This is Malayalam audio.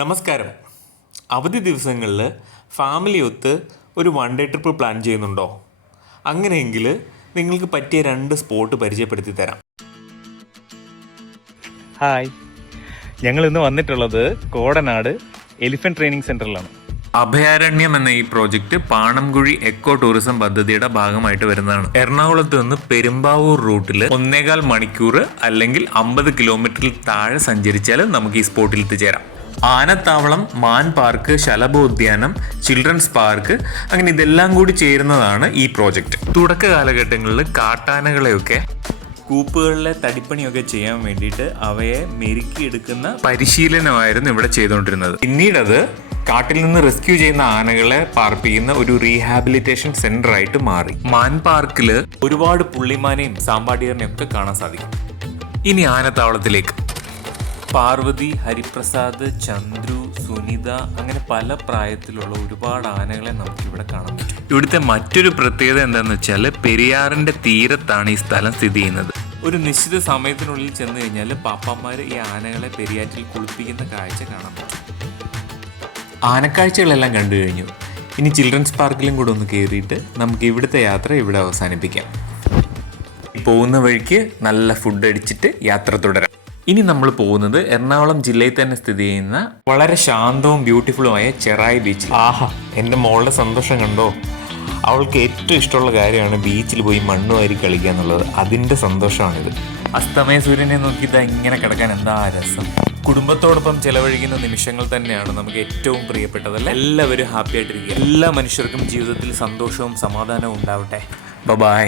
നമസ്കാരം. അവധി ദിവസങ്ങളിൽ ഫാമിലി ഒത്ത് ഒരു വൺ ഡേ ട്രിപ്പ് പ്ലാൻ ചെയ്യുന്നുണ്ടോ? അങ്ങനെയെങ്കിൽ നിങ്ങൾക്ക് പറ്റിയ 2 സ്പോട്ട് പരിചയപ്പെടുത്തി തരാം. ഹായ്, ഞങ്ങൾ ഇന്ന് വന്നിട്ടുള്ളത് കോടനാട് എലിഫന്റ് ട്രെയിനിങ് സെന്ററിലാണ്. അഭയാരണ്യം എന്ന ഈ പ്രോജക്റ്റ് പാണംകുഴി എക്കോ ടൂറിസം പദ്ധതിയുടെ ഭാഗമായിട്ട് വരുന്നതാണ്. എറണാകുളത്ത് നിന്ന് പെരുമ്പാവൂർ റൂട്ടിൽ 1.25 മണിക്കൂർ അല്ലെങ്കിൽ 50 കിലോമീറ്ററിൽ താഴെ സഞ്ചരിച്ചാൽ നമുക്ക് ഈ സ്പോട്ടിൽ എത്തിച്ചേരാം. ആനത്താവളം, മാൻ പാർക്ക്, ശലഭോദ്യാനം, ചിൽഡ്രൻസ് പാർക്ക്, അങ്ങനെ ഇതെല്ലാം കൂടി ചേരുന്നതാണ് ഈ പ്രോജക്റ്റ്. തുടക്ക കാലഘട്ടങ്ങളിൽ കാട്ടാനകളെയൊക്കെ കൂപ്പുകളിലെ തടിപ്പണിയൊക്കെ ചെയ്യാൻ വേണ്ടിയിട്ട് അവയെ മെരുക്കിയെടുക്കുന്ന പരിശീലനമായിരുന്നു ഇവിടെ ചെയ്തുകൊണ്ടിരുന്നത്. പിന്നീടത് കാട്ടിൽ നിന്ന് റെസ്ക്യൂ ചെയ്യുന്ന ആനകളെ പാർപ്പിക്കുന്ന ഒരു റീഹാബിലിറ്റേഷൻ സെന്റർ ആയിട്ട് മാറി. മാൻ പാർക്കിൽ ഒരുപാട് പുള്ളിമാനെയും സാമ്പാടിയറിനെയും ഒക്കെ കാണാൻ സാധിക്കും. ഇനി ആനത്താവളത്തിലേക്ക്. പാർവതി, ഹരിപ്രസാദ്, ചന്ദ്രു, സുനിത, അങ്ങനെ പല പ്രായത്തിലുള്ള ഒരുപാട് ആനകളെ നമുക്ക് ഇവിടെ കാണാൻ പറ്റും. ഇവിടുത്തെ മറ്റൊരു പ്രത്യേകത എന്താണെന്ന് വെച്ചാൽ പെരിയാറിന്റെ തീരത്താണ് ഈ സ്ഥലം സ്ഥിതി ചെയ്യുന്നത്. ഒരു നിശ്ചിത സമയത്തിനുള്ളിൽ ചെന്ന് കഴിഞ്ഞാൽ പാപ്പാന്മാർ ഈ ആനകളെ പെരിയാറ്റിൽ കുളിപ്പിക്കുന്ന കാഴ്ച കാണാൻ പറ്റും. ആനക്കാഴ്ചകളെല്ലാം കണ്ടു കഴിഞ്ഞു. ഇനി ചിൽഡ്രൻസ് പാർക്കിലും കൂടെ ഒന്ന് കയറിയിട്ട് നമുക്ക് ഇവിടുത്തെ യാത്ര ഇവിടെ അവസാനിപ്പിക്കാം. പോകുന്ന വഴിക്ക് നല്ല ഫുഡ് അടിച്ചിട്ട് യാത്ര തുടരാം. ഇനി നമ്മൾ പോകുന്നത് എറണാകുളം ജില്ലയിൽ തന്നെ സ്ഥിതി ചെയ്യുന്ന വളരെ ശാന്തവും ബ്യൂട്ടിഫുള്ളുമായ ചെറായി ബീച്ചിൽ. ആഹാ, എൻ്റെ മോളുടെ സന്തോഷം കണ്ടോ? അവൾക്ക് ഏറ്റവും ഇഷ്ടമുള്ള കാര്യമാണ് ബീച്ചിൽ പോയി മണ്ണ് വാരി കളിക്കുക എന്നുള്ളത്. അതിൻ്റെ സന്തോഷമാണിത്. അസ്തമയ സൂര്യനെ നോക്കിയിട്ട് ഇങ്ങനെ കിടക്കാൻ എന്താ രസം. കുടുംബത്തോടൊപ്പം ചെലവഴിക്കുന്ന നിമിഷങ്ങൾ തന്നെയാണ് നമുക്ക് ഏറ്റവും പ്രിയപ്പെട്ടതല്ല. എല്ലാവരും ഹാപ്പി ആയിട്ടിരിക്കുക. എല്ലാ മനുഷ്യർക്കും ജീവിതത്തിൽ സന്തോഷവും സമാധാനവും ഉണ്ടാവട്ടെ. ബൈ.